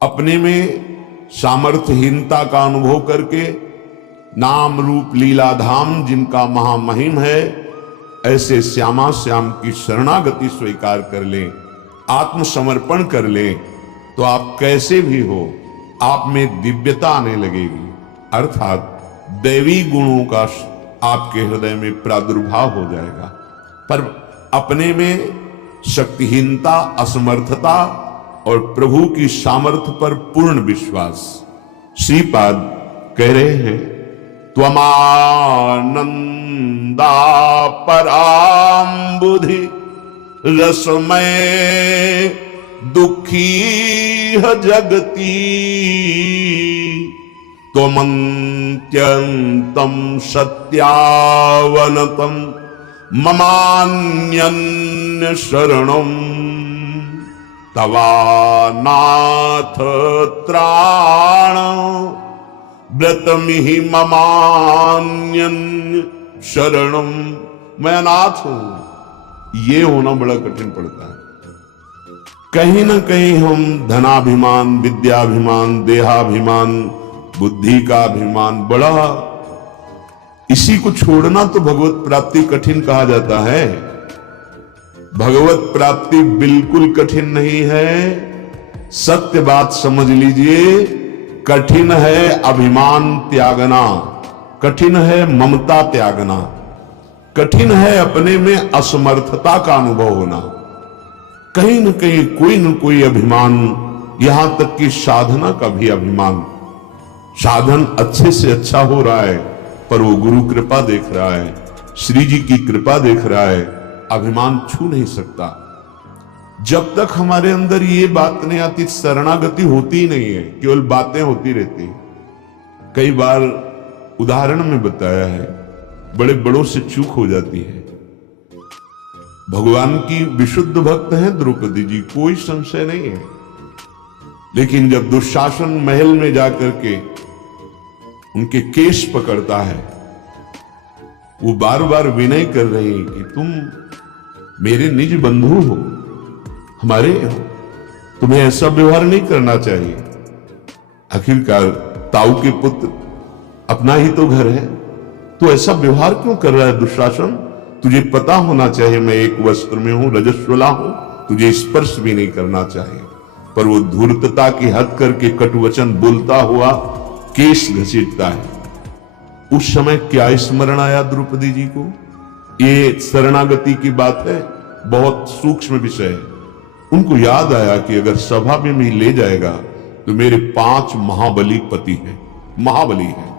अपने में सामर्थ्यहीनता का अनुभव करके नाम रूप लीला धाम जिनका महामहिम है, ऐसे श्यामा श्याम की शरणागति स्वीकार कर लें, आत्मसमर्पण कर लें, तो आप कैसे भी हो आप में दिव्यता आने लगेगी, अर्थात दैवी गुणों का आपके हृदय में प्रादुर्भाव हो जाएगा। पर अपने में शक्तिहीनता, असमर्थता और प्रभु की सामर्थ्य पर पूर्ण विश्वास। श्रीपाद कह रहे हैं, त्वमानंदा पराम्बुधि रसमय दुखी जगती त्वमन्त्यन्तं सत्यावनतं ममान्यन्य शरणं तवानाथ त्राण व्रतमिहि ममान्यन्य शरणम। मैं अनाथ हूं, ये होना बड़ा कठिन पड़ता है। कहीं ना कहीं हम धनाभिमान, विद्याभिमान, देहाभिमान, बुद्धि का अभिमान बड़ा, इसी को छोड़ना तो भगवत प्राप्ति कठिन कहा जाता है। भगवत प्राप्ति बिल्कुल कठिन नहीं है, सत्य बात समझ लीजिए। कठिन है अभिमान त्यागना, कठिन है ममता त्यागना, कठिन है अपने में असमर्थता का अनुभव होना। कहीं न कहीं कोई न कोई अभिमान, यहां तक कि साधना का भी अभिमान। साधन अच्छे से अच्छा हो रहा है, पर वो गुरु कृपा देख रहा है, श्री जी की कृपा देख रहा है, अभिमान छू नहीं सकता। जब तक हमारे अंदर ये बात नहीं आती, शरणागति होती ही नहीं है, केवल बातें होती रहती। कई बार उदाहरण में बताया है, बड़े बड़ों से चूक हो जाती है। भगवान की विशुद्ध भक्त हैं द्रौपदी जी, कोई संशय नहीं है, लेकिन जब दुशासन महल में जाकर के उनके केश पकड़ता है, वो बार बार विनय कर रही है कि तुम मेरे निज बंधु हो, हमारे हो, तुम्हें ऐसा व्यवहार नहीं करना चाहिए। आखिरकार ताऊ के पुत्र, अपना ही तो घर है, तो ऐसा व्यवहार क्यों कर रहा है दुशासन? तुझे पता होना चाहिए मैं एक वस्त्र में हूं, रजस्वला हूं, तुझे स्पर्श भी नहीं करना चाहिए। पर वो धूर्तता की हद करके कटुवचन बोलता हुआ केश घसीटता है। उस समय क्या स्मरण आया द्रौपदी जी को? ये शरणागति की बात है, बहुत सूक्ष्म विषय है। उनको याद आया कि अगर सभा में भी ले जाएगा तो मेरे 5 महाबली पति हैं, महाबली हैं।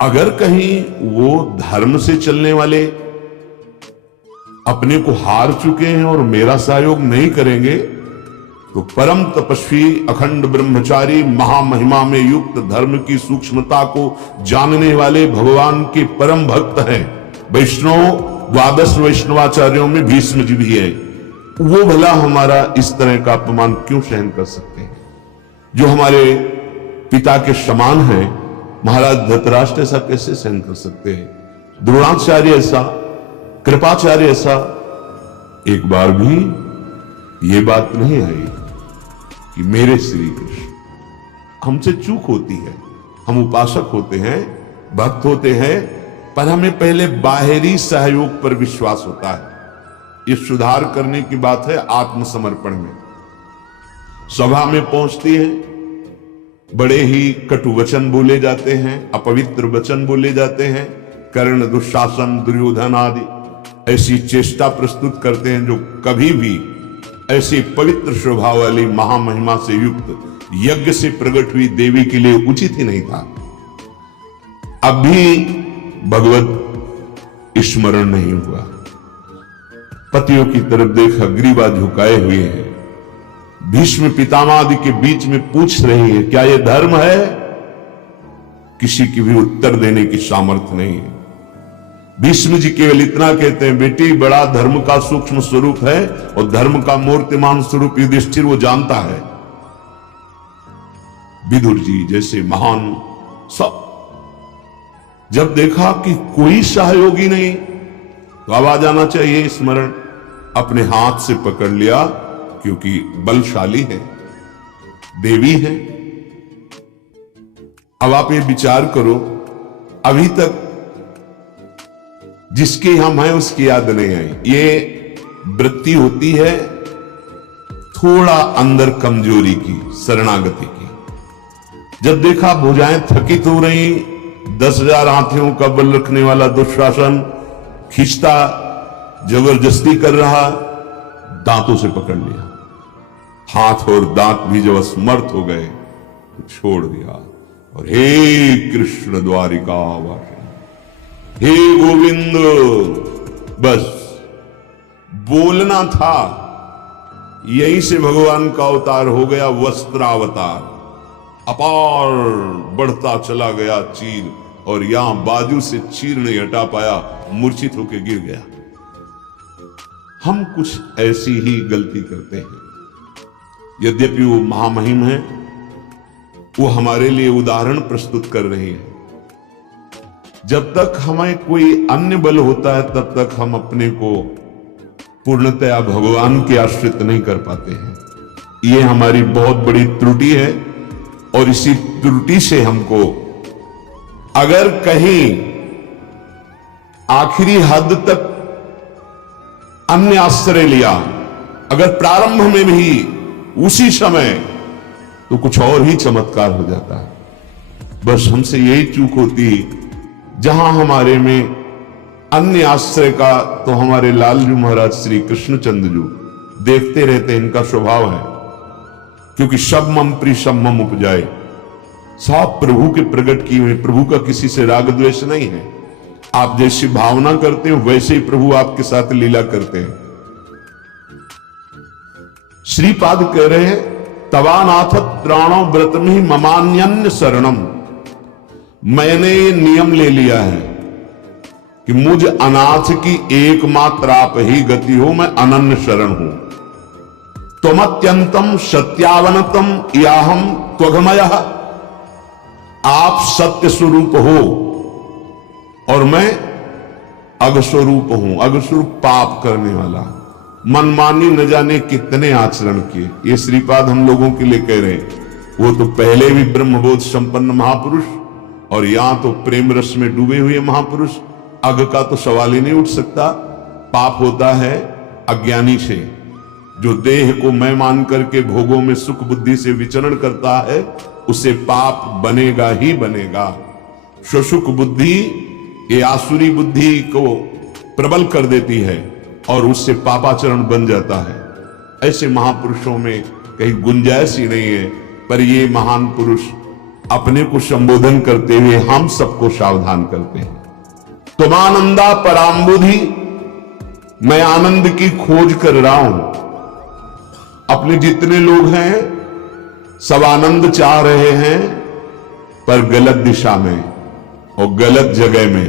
अगर कहीं वो धर्म से चलने वाले अपने को हार चुके हैं और मेरा सहयोग नहीं करेंगे, तो परम तपस्वी, अखंड ब्रह्मचारी, महामहिमा में युक्त, धर्म की सूक्ष्मता को जानने वाले भगवान के परम भक्त हैं। वैष्णव, 12 वैष्णवाचार्यों में भीष्म जी भी हैं। वो भला हमारा इस तरह का अपमान क्यों सहन कर सकते हैं? जो हमारे पिता के समान हैं, महाराज धृतराष्ट्र ऐसा कैसे सहन कर सकते हैं? द्रोणाचार्य ऐसा, कृपाचार्य ऐसा। एक बार भी ये बात नहीं आई कि मेरे श्री कृष्ण, हमसे चूक होती है, हम उपासक होते हैं, भक्त होते हैं, पर हमें पहले बाहरी सहयोग पर विश्वास होता है। ये सुधार करने की बात है आत्मसमर्पण में। सभा में पहुंचती है, बड़े ही कटु वचन बोले जाते हैं, अपवित्र वचन बोले जाते हैं। कर्ण, दुशासन, दुर्योधन आदि ऐसी चेष्टा प्रस्तुत करते हैं जो कभी भी ऐसी पवित्र स्वभाव वाली महामहिमा से युक्त यज्ञ से प्रकट हुई देवी के लिए उचित ही नहीं था। अब भी भगवत स्मरण नहीं हुआ। पतियों की तरफ देखा, ग्रीवा झुकाए हुए हैं। भीष्म पितामह के बीच में पूछ रही है, क्या यह धर्म है? किसी की भी उत्तर देने की सामर्थ्य नहीं है। भीष्म जी केवल इतना कहते हैं, बेटी, बड़ा धर्म का सूक्ष्म स्वरूप है और धर्म का मूर्तिमान स्वरूप युधिष्ठिर वो जानता है। विदुर जी जैसे महान सब, जब देखा कि कोई सहयोगी नहीं, तो अब आ जाना चाहिए स्मरण, अपने हाथ से पकड़ लिया, क्योंकि बलशाली है। देवी हैं। अब आप ये विचार करो, अभी तक जिसके हम हैं उसकी याद नहीं आई। ये वृत्ति होती है थोड़ा अंदर कमजोरी की, शरणागति की। जब देखा भुजाएं थकित हो रही, 10,000 हाथियों का बल रखने वाला दुशासन खींचता, जबरदस्ती कर रहा, दांतों से पकड़ लिया। हाथ और दांत भी जब असमर्थ हो गए तो छोड़ दिया और हे कृष्ण द्वारिका वासी, हे गोविंद, बस बोलना था। यहीं से भगवान का अवतार हो गया वस्त्रावतार। अपार बढ़ता चला गया चीर, और यहां बाजू से चीर नहीं हटा पाया, मूर्छित होकर गिर गया। हम कुछ ऐसी ही गलती करते हैं। यद्यपि वो महामहिम है, वो हमारे लिए उदाहरण प्रस्तुत कर रही है। जब तक हमें कोई अन्य बल होता है तब तक हम अपने को पूर्णतया भगवान के आश्रित नहीं कर पाते हैं। ये हमारी बहुत बड़ी त्रुटि है, और इसी त्रुटि से हमको अगर कहीं आखिरी हद तक अन्य आश्रय लिया, अगर प्रारंभ में भी उसी समय, तो कुछ और ही चमत्कार हो जाता है। बस हमसे यही चूक होती, जहां हमारे में अन्य आश्रय का, तो हमारे लालजू महाराज श्री कृष्णचंद्र जी देखते रहते, इनका स्वभाव है। क्योंकि शब्दम प्रि शब्दम उपजाए, सब प्रभु के प्रकट किए हुए, प्रभु का किसी से राग द्वेष नहीं है। आप जैसी भावना करते हो वैसे ही प्रभु आपके साथ लीला करते हैं। श्रीपाद कह रहे हैं, तवानाथ त्राणो व्रतमि ममान्यन्य शरणम। मैंने ये नियम ले लिया है कि मुझ अनाथ की एकमात्र आप ही गति हो, मैं अनन्य शरण हूं। त्वमत्यंतम सत्यावनतम याहम त्वघमयः। आप सत्य स्वरूप हो और मैं अघस्वरूप हूं। अघस्वरूप पाप करने वाला, मनमानी न जाने कितने आचरण किए। ये श्रीपाद हम लोगों के लिए कह रहे हैं। वो तो पहले भी ब्रह्मबोध संपन्न महापुरुष, और यहां तो प्रेम रस में डूबे हुए महापुरुष। अघ का तो सवाल ही नहीं उठ सकता। पाप होता है अज्ञानी से, जो देह को मैं मान करके भोगों में सुख बुद्धि से विचरण करता है, उसे पाप बनेगा ही बनेगा। सुसुख बुद्धि ये आसुरी बुद्धि को प्रबल कर देती है और उससे पापाचरण बन जाता है। ऐसे महापुरुषों में कहीं गुंजाइश ही नहीं है। पर ये महान पुरुष अपने को संबोधन करते हुए हम सबको सावधान करते हैं। तुम आनंदा पराम्बुधि, मैं आनंद की खोज कर रहा हूं। अपने जितने लोग हैं सब आनंद चाह रहे हैं, पर गलत दिशा में और गलत जगह में।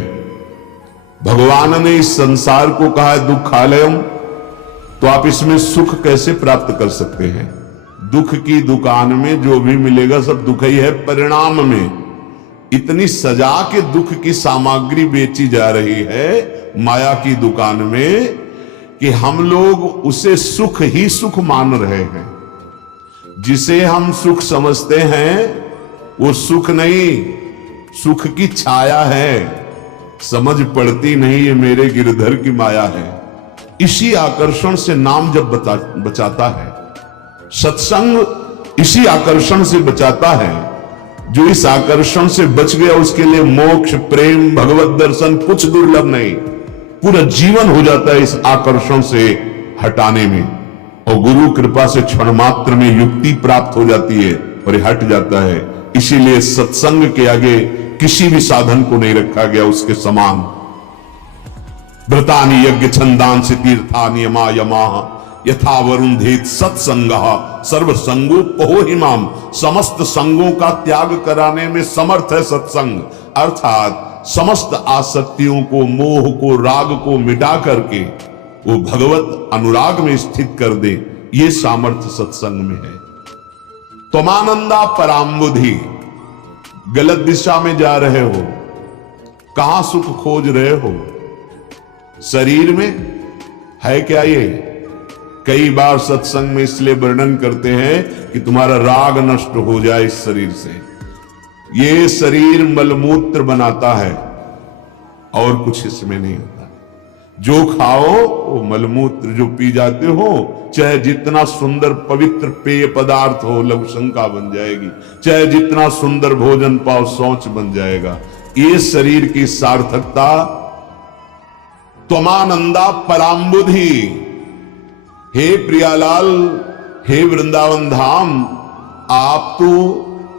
भगवान ने इस संसार को कहा है दुखालयम, तो आप इसमें सुख कैसे प्राप्त कर सकते हैं? दुख की दुकान में जो भी मिलेगा सब दुख ही है। परिणाम में इतनी सजा के दुख की सामग्री बेची जा रही है माया की दुकान में, कि हम लोग उसे सुख ही सुख मान रहे हैं। जिसे हम सुख समझते हैं वो सुख नहीं, सुख की छाया है। समझ पड़ती नहीं ये मेरे गिरधर की माया है। इसी आकर्षण से नाम जब बचाता है, सत्संग इसी आकर्षण से बचाता है। जो इस आकर्षण से बच गया उसके लिए मोक्ष, प्रेम, भगवत दर्शन कुछ दुर्लभ नहीं। पूरा जीवन हो जाता है इस आकर्षण से हटाने में, और गुरु कृपा से क्षण मात्र में युक्ति प्राप्त हो जाती है और ये हट जाता है। इसीलिए सत्संग के आगे किसी भी साधन को नहीं रखा गया उसके समान। व्रतानि यज्ञ छंदांसि तीर्थानि यमा यमाः, यथा वरुंधेत सत्संगः सर्वसंगोपहो हिमाम। समस्त संगों का त्याग कराने में समर्थ है सत्संग। अर्थात समस्त आसक्तियों को, मोह को, राग को मिटा करके वो भगवत अनुराग में स्थित कर दे, ये सामर्थ्य सत्संग में है। त्वमानंदा पराम्बुधि, गलत दिशा में जा रहे हो। कहां सुख खोज रहे हो? शरीर में है क्या? ये कई बार सत्संग में इसलिए वर्णन करते हैं कि तुम्हारा राग नष्ट हो जाए इस शरीर से। ये शरीर मलमूत्र बनाता है और कुछ इसमें नहीं होता। जो खाओ वो मलमूत्र, जो पी जाते हो चाहे जितना सुंदर पवित्र पेय पदार्थ हो लघुशंका बन जाएगी, चाहे जितना सुंदर भोजन पाओ शौच बन जाएगा। ये शरीर की सार्थकता त्वमानंदा पराम्बुधि। हे प्रियालाल, हे वृंदावन धाम, आप तो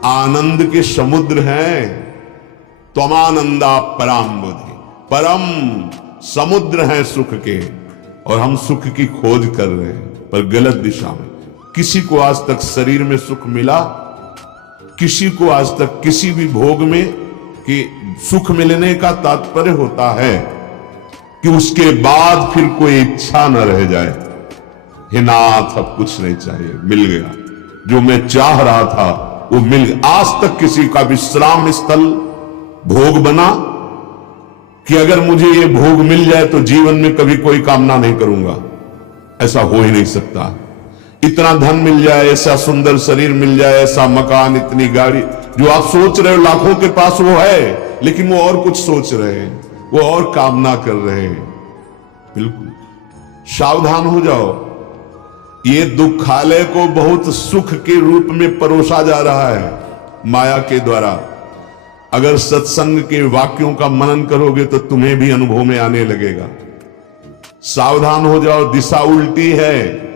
आनंद के समुद्र हैं। त्वमानंदा पराम्बुधि, परम समुद्र हैं सुख के, और हम सुख की खोज कर रहे हैं पर गलत दिशा में। किसी को आज तक शरीर में सुख मिला? किसी को आज तक किसी भी भोग में कि सुख मिलने का तात्पर्य होता है कि उसके बाद फिर कोई इच्छा न रह जाए, हे नाथ अब कुछ नहीं चाहिए, मिल गया जो मैं चाह रहा था वो मिल गया। आज तक किसी का विश्राम स्थल भोग बना कि अगर मुझे ये भोग मिल जाए तो जीवन में कभी कोई कामना नहीं करूंगा? ऐसा हो ही नहीं सकता। इतना धन मिल जाए, ऐसा सुंदर शरीर मिल जाए, ऐसा मकान, इतनी गाड़ी, जो आप सोच रहे हो लाखों के पास वो है, लेकिन वो और कुछ सोच रहे हैं, वो और कामना कर रहे हैं। बिल्कुल सावधान हो जाओ। ये दुखालय को बहुत सुख के रूप में परोसा जा रहा है माया के द्वारा। अगर सत्संग के वाक्यों का मनन करोगे तो तुम्हें भी अनुभव में आने लगेगा। सावधान हो जाओ, दिशा उल्टी है।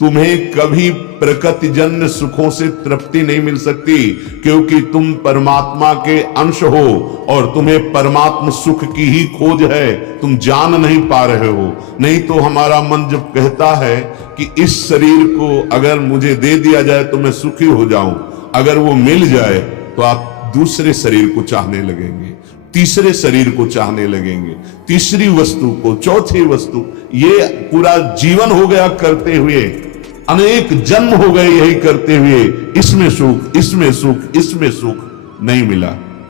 तुम्हें कभी प्रकृतिजन्य सुखों से तृप्ति नहीं मिल सकती, क्योंकि तुम परमात्मा के अंश हो और तुम्हें परमात्मा सुख की ही खोज है। तुम जान नहीं पा रहे हो। नहीं तो हमारा मन जब कहता है कि इस शरीर को अगर मुझे दे दिया जाए तो मैं सुखी हो जाऊं, अगर वो मिल जाए तो आप दूसरे शरीर को चाहने लगेंगे, तीसरे शरीर को चाहने लगेंगे, तीसरी वस्तु को, चौथी वस्तु। ये पूरा जीवन हो गया करते हुए, अनेक जन्म हो गए यही करते हुए। इसमें सुख, इसमें सुख, इसमें सुख नहीं मिला।